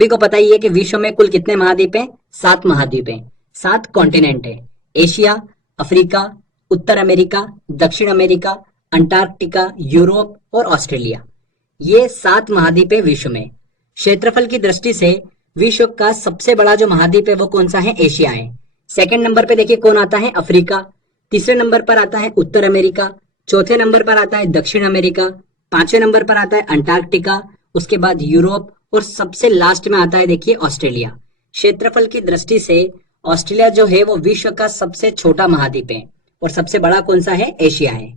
सभी को पता ही है कि विश्व में कुल कितने महाद्वीप हैं? 7 महाद्वीप हैं, 7 कॉन्टिनेंट है। एशिया, अफ्रीका, उत्तर अमेरिका, दक्षिण अमेरिका, अंटार्कटिका, यूरोप और ऑस्ट्रेलिया। ये 7 महाद्वीप है विश्व में। क्षेत्रफल की दृष्टि से विश्व का सबसे बड़ा जो महाद्वीप है वो कौन सा है? एशिया है। सेकंड नंबर पे देखिए कौन आता है? अफ्रीका। तीसरे नंबर पर आता है उत्तर अमेरिका। चौथे नंबर पर आता है दक्षिण अमेरिका। पांचवें नंबर पर आता है अंटार्कटिका। उसके बाद यूरोप और सबसे लास्ट में आता है देखिए ऑस्ट्रेलिया। क्षेत्रफल की दृष्टि से ऑस्ट्रेलिया जो है वो विश्व का सबसे छोटा महाद्वीप है और सबसे बड़ा कौन सा है? एशिया है।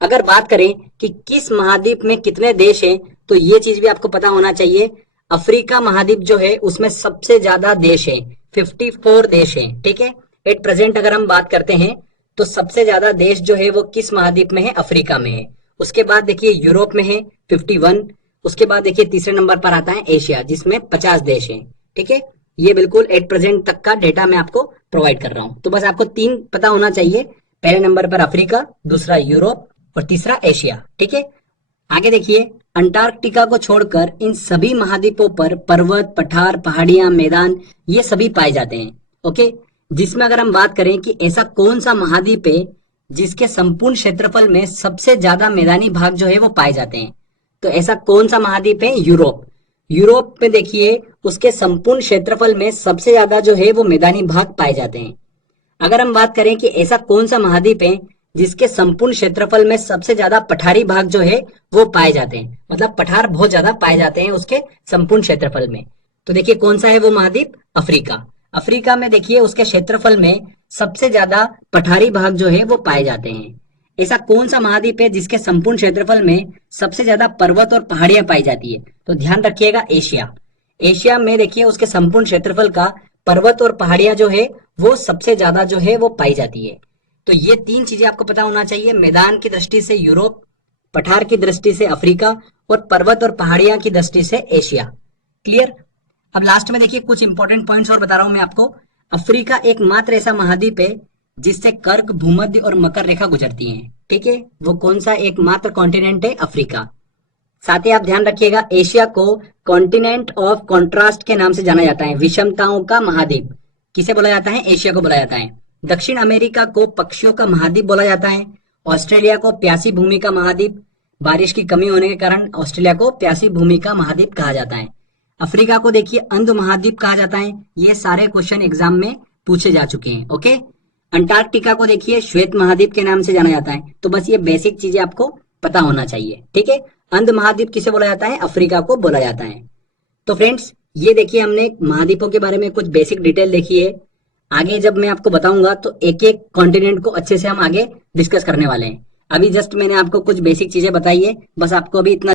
अगर बात करें कि किस महाद्वीप में कितने देश हैं, तो ये चीज भी आपको पता होना चाहिए। अफ्रीका महाद्वीप जो है उसमें सबसे ज्यादा देश है, 54 देश है। ठीक है, एट प्रेजेंट अगर हम बात करते हैं तो सबसे ज्यादा देश जो है वो किस महाद्वीप में है? अफ्रीका में है। उसके बाद देखिए यूरोप में है 51। उसके बाद देखिए तीसरे नंबर पर आता है एशिया जिसमें 50 देश हैं। ठीक है, ये बिल्कुल एट प्रेजेंट तक का डेटा मैं आपको प्रोवाइड कर रहा हूं। तो बस आपको 3 पता होना चाहिए, पहले नंबर पर अफ्रीका, दूसरा यूरोप और तीसरा एशिया। ठीक है, आगे देखिए अंटार्कटिका को छोड़कर इन सभी महाद्वीपों पर पर्वत, पठार, पहाड़ियां, मैदान ये सभी पाए जाते हैं। ओके, जिसमें अगर हम बात करें कि ऐसा कौन सा महाद्वीप है जिसके संपूर्ण क्षेत्रफल में सबसे ज्यादा मैदानी भाग जो है वो पाए जाते हैं, तो ऐसा कौन सा महाद्वीप है? यूरोप। यूरोप में देखिए उसके संपूर्ण क्षेत्रफल में सबसे ज्यादा जो है वो मैदानी भाग पाए जाते हैं। अगर हम बात करें कि ऐसा कौन सा महाद्वीप है जिसके संपूर्ण क्षेत्रफल में सबसे ज्यादा पठारी भाग जो है वो पाए जाते हैं, मतलब पठार बहुत ज्यादा पाए जाते हैं उसके संपूर्ण क्षेत्रफल में, तो देखिए कौन सा है वो महाद्वीप? अफ्रीका। अफ्रीका में देखिए उसके क्षेत्रफल में सबसे ज्यादा पठारी भाग जो है वो पाए जाते हैं। ऐसा कौन सा महाद्वीप है जिसके संपूर्ण क्षेत्रफल में सबसे ज्यादा पर्वत और पहाड़ियां पाई जाती है? तो ध्यान रखिएगा एशिया। एशिया में देखिए उसके संपूर्ण क्षेत्रफल का पर्वत और पहाड़ियां जो है वो सबसे ज्यादा जो है वो पाई जाती है। तो ये 3 चीजें आपको पता होना चाहिए, मैदान की दृष्टि से यूरोप, पठार की दृष्टि से अफ्रीका और पर्वत और पहाड़ियां की दृष्टि से एशिया। क्लियर? अब लास्ट में देखिए कुछ इंपॉर्टेंट पॉइंट्स और बता रहा हूं मैं आपको। अफ्रीका एकमात्र ऐसा महाद्वीप है जिससे कर्क, भूमध्य और मकर रेखा गुजरती है। ठीक है, वो कौन सा एकमात्र कॉन्टिनेंट है? अफ्रीका। साथ ही आप ध्यान रखिएगा एशिया को कॉन्टिनेंट ऑफ कॉन्ट्रास्ट के नाम से जाना जाता है, विषमताओं का महाद्वीप किसे बोला जाता है? एशिया को बोला जाता है। दक्षिण अमेरिका को पक्षियों का महाद्वीप बोला जाता है। ऑस्ट्रेलिया को प्यासी भूमि का महाद्वीप, बारिश की कमी होने के कारण ऑस्ट्रेलिया को प्यासी भूमि का महाद्वीप कहा जाता है। अफ्रीका को देखिए अंध महाद्वीप कहा जाता है। ये सारे क्वेश्चन एग्जाम में पूछे जा चुके हैं। ओके, अंटार्कटिका को देखिए श्वेत महाद्वीप के नाम से जाना जाता है। तो बस ये बेसिक चीजें आपको पता होना चाहिए। ठीक है, अंध महाद्वीप किसे बोला जाता है? अफ्रीका को बोला जाता है। तो फ्रेंड्स ये देखिए हमने महाद्वीपों के बारे में कुछ बेसिक डिटेल देखी है। आगे जब मैं आपको बताऊंगा तो एक एक कॉन्टिनेंट को अच्छे से हम आगे डिस्कस करने वाले हैं। अभी जस्ट मैंने आपको कुछ बेसिक चीजें बताई है, बस आपको अभी इतना